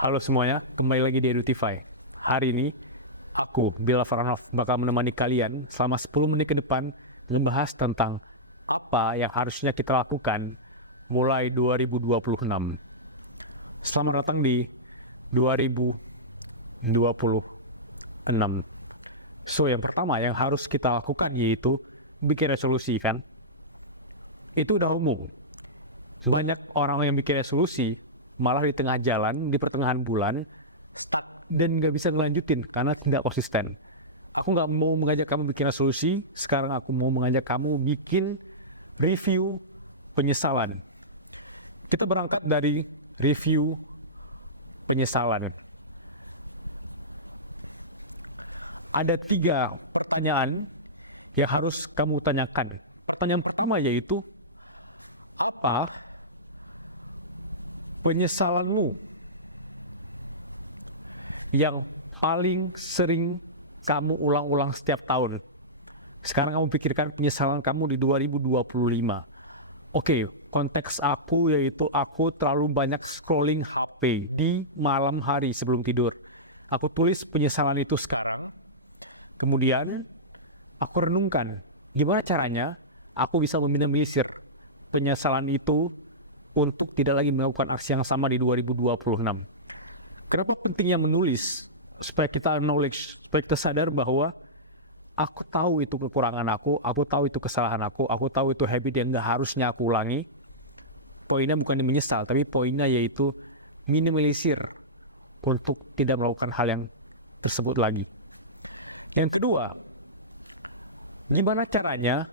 Halo semuanya, kembali lagi di Edutify. Hari ini, aku, Bila Farhanov, bakal menemani kalian selama 10 menit ke depan membahas tentang apa yang harusnya kita lakukan mulai 2026. Selamat datang di 2026. So, yang pertama yang harus kita lakukan yaitu bikin resolusi, kan? Itu udah umum. Banyak orang yang bikin resolusi, malah di tengah jalan, di pertengahan bulan, dan nggak bisa ngelanjutin karena tidak konsisten. Aku nggak mau mengajak kamu bikin resolusi, sekarang aku mau mengajak kamu bikin review penyesalan. Kita berangkat dari review penyesalan. Ada 3 pertanyaan yang harus kamu tanyakan. Pertanyaan pertama yaitu, apa penyesalanmu yang paling sering kamu ulang-ulang setiap tahun? Sekarang kamu pikirkan penyesalan kamu di 2025. Oke, konteks aku yaitu aku terlalu banyak scrolling HP di malam hari sebelum tidur. Aku tulis penyesalan itu sekarang. Kemudian, aku renungkan, gimana caranya aku bisa meminimalisir penyesalan itu untuk tidak lagi melakukan aksi yang sama di 2026. Kenapa pentingnya menulis? Supaya kita knowledge, supaya kita sadar bahwa aku tahu itu kekurangan aku tahu itu kesalahan aku tahu itu habit yang gak harusnya aku ulangi. Poinnya bukan menyesal, tapi poinnya yaitu minimalisir untuk tidak melakukan hal yang tersebut lagi. Yang kedua, gimana caranya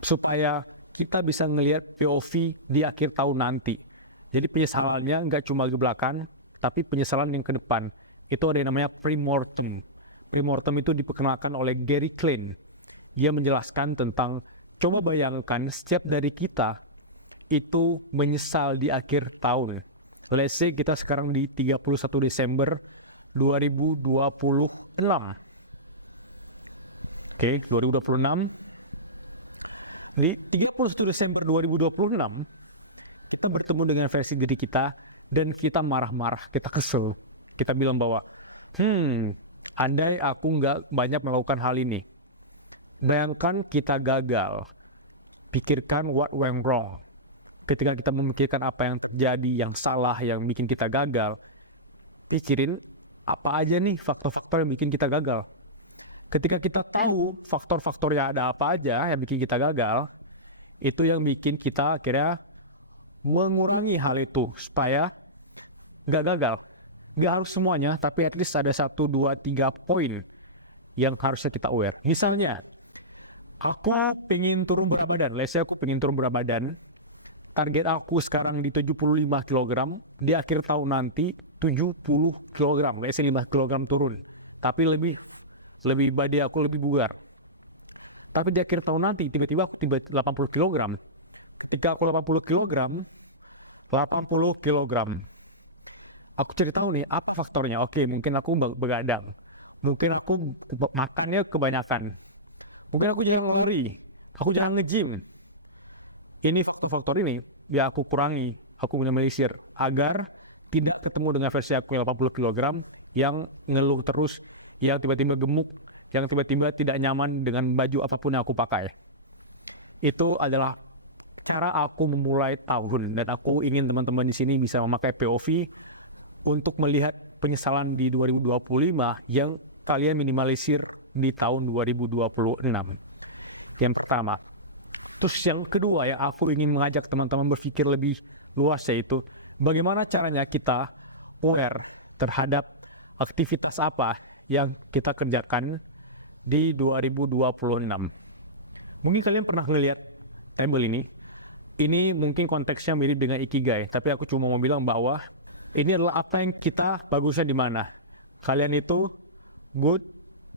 supaya kita bisa ngelihat POV di akhir tahun nanti. Jadi penyesalannya nggak cuma di belakang, tapi penyesalan yang ke depan. Itu ada yang namanya pre-mortem. Pre-mortem itu diperkenalkan oleh Gary Klein. Dia menjelaskan tentang, coba bayangkan setiap dari kita itu menyesal di akhir tahun. Let's say kita sekarang di 31 Desember 2026. Oke, 2026. Jadi 31 Desember 2026, kita bertemu dengan versi diri kita, dan kita marah-marah, kita kesel. Kita bilang bahwa, andai aku nggak banyak melakukan hal ini. Bayangkan kita gagal. Pikirkan what went wrong. Ketika kita memikirkan apa yang terjadi, yang salah, yang bikin kita gagal, pikirin apa aja nih faktor-faktor yang bikin kita gagal. Ketika kita tahu faktor-faktornya ada apa aja yang bikin kita gagal, itu yang bikin kita akhirnya mengurangi hal itu supaya nggak gagal. Nggak harus semuanya, tapi at least ada 1, 2, 3 poin yang harusnya kita aware. Misalnya, aku pengen turun berat badan. Let's say aku pengen turun berat badan. Target aku sekarang di 75 kg. Di akhir tahun nanti 70 kg. Let's say 5 kg turun. Tapi lebih body aku lebih bugar. Tapi di akhir tahun nanti tiba-tiba aku 80 kg. Ketika aku 80 kg, aku cari tahu nih apa faktornya. Oke, mungkin aku begadang. Mungkin aku makannya kebanyakan. Mungkin aku jadi hungry. Aku jangan nge-gym. Ini faktor ini biar aku kurangi, aku minimalisir agar tidak ketemu dengan versi aku yang 80 kg yang ngeluh terus, yang tiba-tiba gemuk, yang tiba-tiba tidak nyaman dengan baju apapun yang aku pakai. Itu adalah cara aku memulai tahun, dan aku ingin teman-teman di sini bisa memakai POV untuk melihat penyesalan di 2025 yang kalian minimalisir di tahun 2026. Yang pertama. Terus yang kedua yang aku ingin mengajak teman-teman berpikir lebih luas yaitu bagaimana caranya kita aware terhadap aktivitas apa yang kita kerjakan di 2026. Mungkin kalian pernah lihat embel ini. Ini mungkin konteksnya mirip dengan Ikigai, tapi aku cuma mau bilang bahwa ini adalah apa yang kita bagusnya di mana. Kalian itu good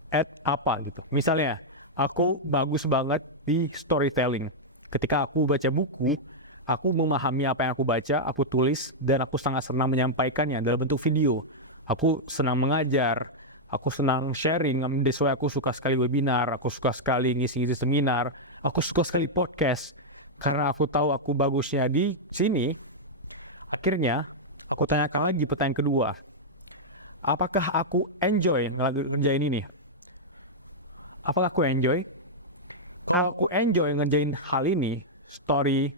at apa gitu. Misalnya, aku bagus banget di storytelling. Ketika aku baca buku, aku memahami apa yang aku baca, aku tulis, dan aku sangat senang menyampaikannya dalam bentuk video. Aku senang mengajar, aku senang sharing, that's why aku suka sekali webinar, aku suka sekali ngisi-ngisi seminar, aku suka sekali podcast. Karena aku tahu aku bagusnya di sini, akhirnya aku tanyakan lagi pertanyaan kedua. apakah aku enjoy ngerjain ini? Apakah aku enjoy? Aku enjoy ngerjain hal ini, storytelling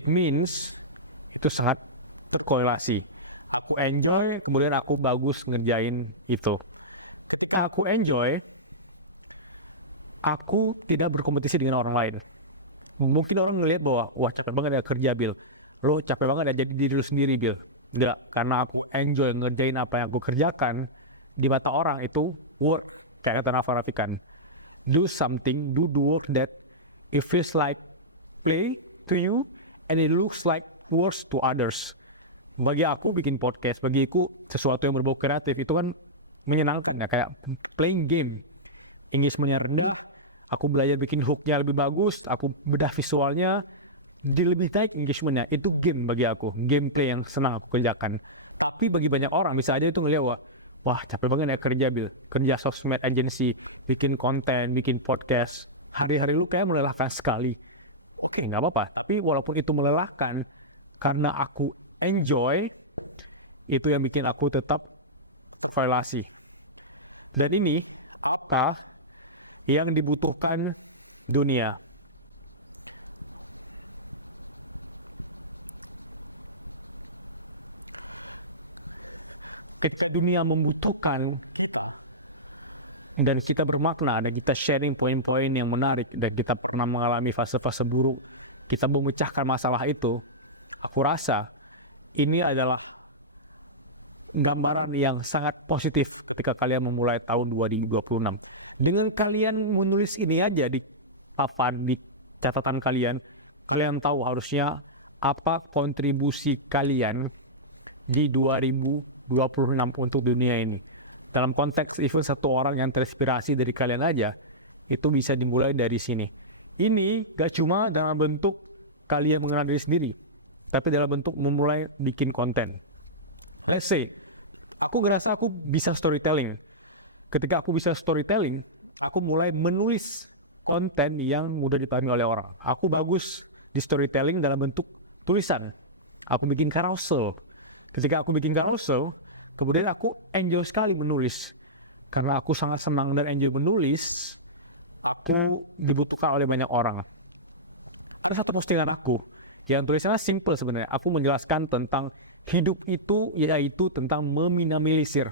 means itu sangat terkorelasi. Aku enjoy, kemudian aku bagus ngerjain itu. Aku enjoy, aku tidak berkompetisi dengan orang lain. Mungkin orang ngeliat bahwa, wah capek banget ya kerja, Bill. Lo capek banget ya jadi diri lo sendiri, Bill. Enggak, karena aku enjoy ngerjain apa yang aku kerjakan, di mata orang itu work. Kayak kata Rafa Rafikan, do something, do the work that it feels like play to you, and it looks like work to others. Bagi aku bikin podcast, bagi aku sesuatu yang berbau kreatif, itu kan menyenangkan ya, kayak playing game. Engagementnya rendah, aku belajar bikin hooknya lebih bagus, aku bedah visualnya, di lebih naik engagementnya. Itu game bagi aku, gameplay yang senang aku kerjakan. Tapi bagi banyak orang, bisa aja itu ngeliat, wah capek banget ya kerja, Bill. Kerja sosmed agency, bikin konten, bikin podcast. Hari-hari lu kayak melelahkan sekali. Oke, nggak apa-apa. Tapi walaupun itu melelahkan, karena aku enjoy, itu yang bikin aku tetap validasi. Dan ini yang dibutuhkan dunia. Dunia membutuhkan, dan kita bermakna, dan kita sharing poin-poin yang menarik, dan kita pernah mengalami fase-fase buruk, kita memecahkan masalah itu. Aku rasa ini adalah gambaran yang sangat positif ketika kalian memulai tahun 2026. Dengan kalian menulis ini aja di papan, di catatan kalian tahu harusnya apa kontribusi kalian di 2026 untuk dunia ini. Dalam konteks even satu orang yang terinspirasi dari kalian aja, itu bisa dimulai dari sini. Ini gak cuma dalam bentuk kalian mengenal diri sendiri, tapi dalam bentuk memulai bikin konten. Aku ngerasa aku bisa storytelling. Ketika aku bisa storytelling, aku mulai menulis konten yang mudah dipahami oleh orang. Aku bagus di storytelling dalam bentuk tulisan. Aku bikin carousel. Ketika aku bikin carousel, kemudian aku enjoy sekali menulis. Karena aku sangat senang dan enjoy menulis, itu dibutuhkan oleh banyak orang. Ada satu postingan aku, yang tulisannya simple sebenarnya. Aku menjelaskan tentang hidup itu, yaitu tentang meminimalisir.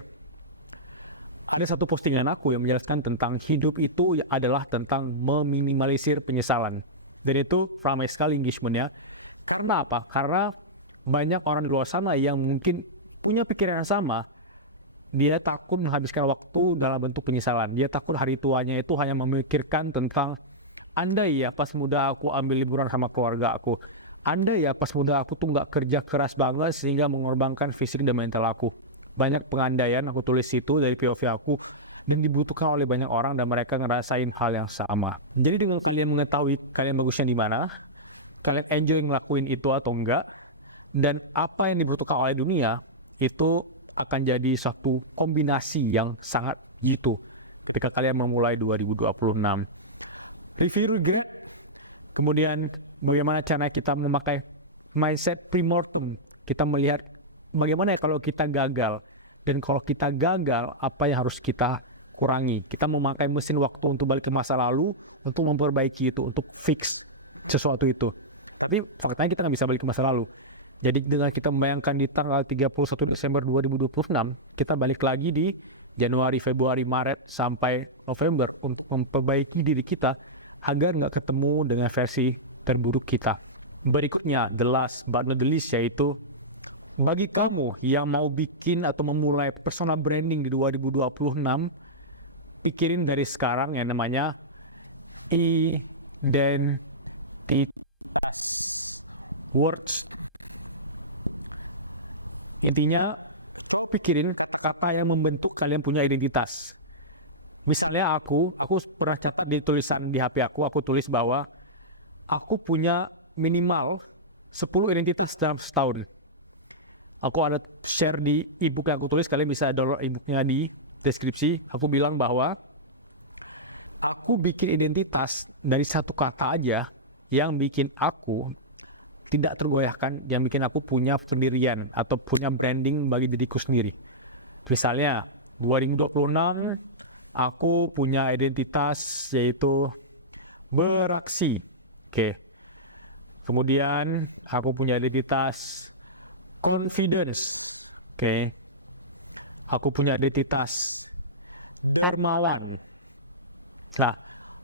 Ini satu postingan aku yang menjelaskan tentang hidup itu adalah tentang meminimalisir penyesalan. Dan itu ramai sekali engagementnya. Kenapa? Karena banyak orang di luar sana yang mungkin punya pikiran yang sama. Dia takut menghabiskan waktu dalam bentuk penyesalan. Dia takut hari tuanya itu hanya memikirkan tentang, andai ya pas muda aku ambil liburan sama keluarga aku. Andai ya pas muda aku tuh nggak kerja keras banget sehingga mengorbankan fisik dan mental aku. Banyak pengandaian aku tulis itu dari POV aku, dan dibutuhkan oleh banyak orang dan mereka ngerasain hal yang sama. Jadi dengan kalian mengetahui kalian bagusnya di mana, kalian enjoy ngelakuin itu atau enggak, dan apa yang dibutuhkan oleh dunia, itu akan jadi satu kombinasi yang sangat gitu ketika kalian memulai 2026. Review game, kemudian bagaimana cara kita memakai mindset pre-mortem. Kita melihat bagaimana ya kalau kita gagal, dan kalau kita gagal apa yang harus kita kurangi. Kita memakai mesin waktu untuk balik ke masa lalu, untuk memperbaiki itu, untuk fix sesuatu itu. Tapi faktanya kita nggak bisa balik ke masa lalu. Jadi dengan kita membayangkan di tanggal 31 Desember 2026, kita balik lagi di Januari, Februari, Maret, sampai November untuk memperbaiki diri kita agar nggak ketemu dengan versi terburuk kita. Berikutnya, the last but not the least, yaitu bagi kamu yang mau bikin atau memulai personal branding di 2026, pikirin dari sekarang yang namanya identity words. Intinya, pikirin apa yang membentuk kalian punya identitas. Misalnya aku pernah catat di tulisan di HP aku tulis bahwa aku punya minimal 10 identitas dalam setahun. Aku ada share di ebook yang aku tulis, kalian bisa download ebooknya di deskripsi. Aku bilang bahwa aku bikin identitas dari satu kata aja yang bikin aku tidak tergoyahkan, yang bikin aku punya sendirian atau punya branding bagi diriku sendiri. Misalnya 2026 aku punya identitas yaitu beraksi. Oke. Kemudian aku punya identitas confidence. Oke. Aku punya identitas dermawan. Nah,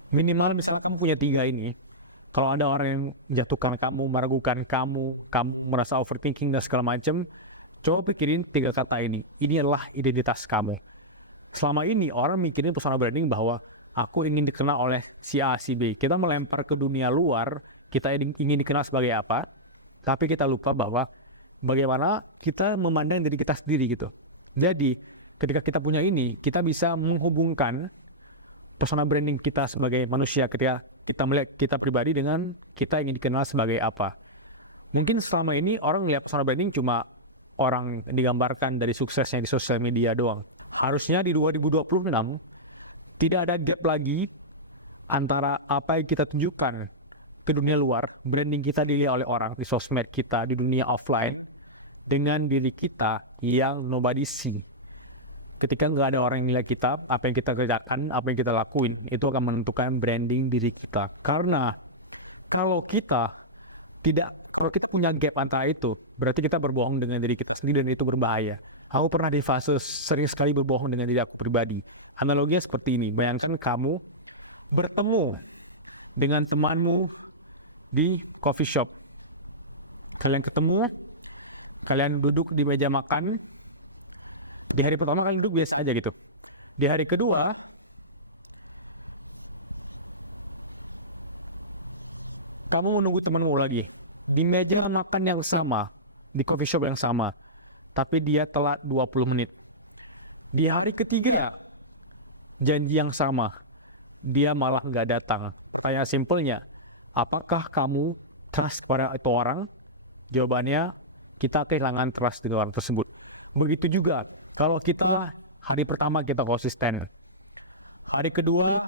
minimal misalnya kamu punya 3 ini, kalau ada orang yang menjatuhkan kamu, meragukan kamu merasa overthinking dan segala macam, coba pikirin 3 kata ini. Ini adalah identitas kamu. Selama ini orang mikirin personal branding bahwa aku ingin dikenal oleh si A, si B. Kita melempar ke dunia luar, kita ingin dikenal sebagai apa, tapi kita lupa bahwa bagaimana kita memandang diri kita sendiri gitu. Jadi, ketika kita punya ini, kita bisa menghubungkan personal branding kita sebagai manusia ketika kita melihat kita pribadi dengan kita ingin dikenal sebagai apa. Mungkin selama ini orang lihat personal branding cuma orang digambarkan dari suksesnya di sosial media doang. Harusnya di 2026 tidak ada gap lagi antara apa yang kita tunjukkan ke dunia luar, branding kita dilihat oleh orang di sosmed kita, di dunia offline, dengan diri kita yang nobody see. Ketika nggak ada orang yang nilai kita, apa yang kita kerjakan, apa yang kita lakuin, itu akan menentukan branding diri kita. Karena kalau kita punya gap antara itu, berarti kita berbohong dengan diri kita sendiri dan itu berbahaya. Aku pernah di fase sering sekali berbohong dengan diri aku pribadi. Analoginya seperti ini, bayangkan kamu bertemu dengan temanmu di coffee shop. Kalian ketemu, kalian duduk di meja makan. Di hari pertama kalian duduk biasa aja gitu. Di hari kedua, kamu menunggu temanmu lagi. Di meja makan yang sama, di coffee shop yang sama. Tapi dia telat 20 menit. Di hari ketiga, janji yang sama. Dia malah nggak datang. Kayak simpelnya, apakah kamu trust pada itu orang? Jawabannya, kita kehilangan trust dengan orang tersebut. Begitu juga, kalau kita hari pertama kita konsisten. Hari kedua,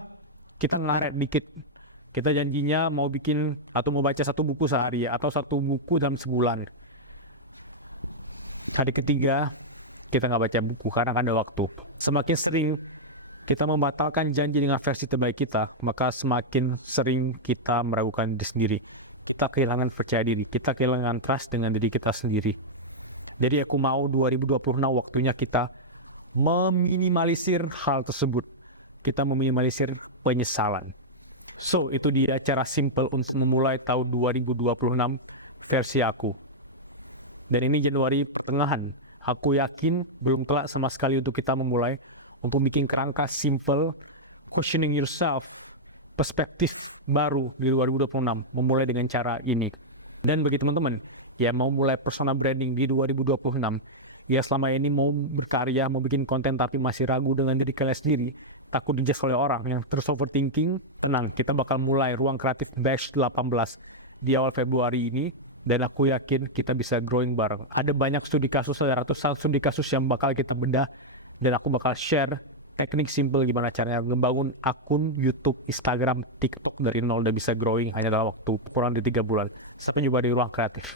kita ngaret dikit. Kita janjinya mau bikin atau mau baca 1 buku sehari atau 1 buku dalam sebulan. Hari ketiga, kita nggak baca buku karena ada waktu. Semakin sering kita membatalkan janji dengan versi terbaik kita, maka semakin sering kita meragukan diri sendiri. Kita kehilangan percaya diri, kita kehilangan trust dengan diri kita sendiri. Jadi aku mau 2026 waktunya kita meminimalisir hal tersebut. Kita meminimalisir penyesalan. So, itu dia cara simple untuk memulai tahun 2026 versi aku. Dan ini Januari tengahan. Aku yakin belum telat sama sekali untuk kita memulai untuk bikin kerangka simple, questioning yourself, perspektif baru di 2026. Memulai dengan cara ini. Dan bagi teman-teman, ya mau mulai personal branding di 2026, ya selama ini mau berkarya, mau bikin konten tapi masih ragu dengan diri kalian sendiri, takut dijudge oleh orang yang terus overthinking, tenang, kita bakal mulai Ruang Kreatif Batch 18 di awal Februari ini. Dan aku yakin kita bisa growing bareng. Ada banyak studi kasus, ada ratusan studi kasus yang bakal kita bedah. Dan aku bakal share teknik simple gimana caranya membangun akun YouTube, Instagram, TikTok dari nol dan bisa growing hanya dalam waktu kurang dari 3 bulan. Sampai jumpa di Ruang Kreatif.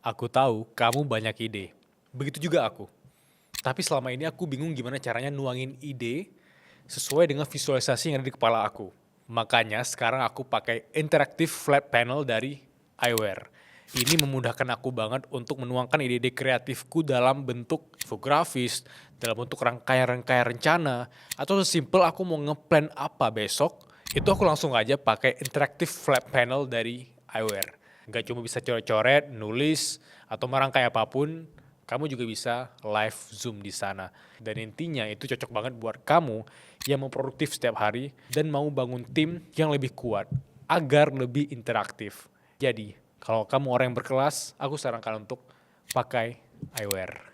Aku tahu kamu banyak ide. Begitu juga aku. Tapi selama ini aku bingung gimana caranya nuangin ide sesuai dengan visualisasi yang ada di kepala aku. Makanya sekarang aku pakai interactive flat panel dari iWare. Ini memudahkan aku banget untuk menuangkan ide-ide kreatifku dalam bentuk infografis, dalam bentuk rangkaian-rangkaian rencana, atau sesimpel aku mau ngeplan apa besok, itu aku langsung aja pakai interactive flat panel dari iWare. Gak cuma bisa coret-coret, nulis, atau merangkai apapun, kamu juga bisa live Zoom di sana. Dan intinya itu cocok banget buat kamu yang mau produktif setiap hari dan mau bangun tim yang lebih kuat agar lebih interaktif. Jadi, kalau kamu orang yang berkelas, aku sarankan untuk pakai iWare.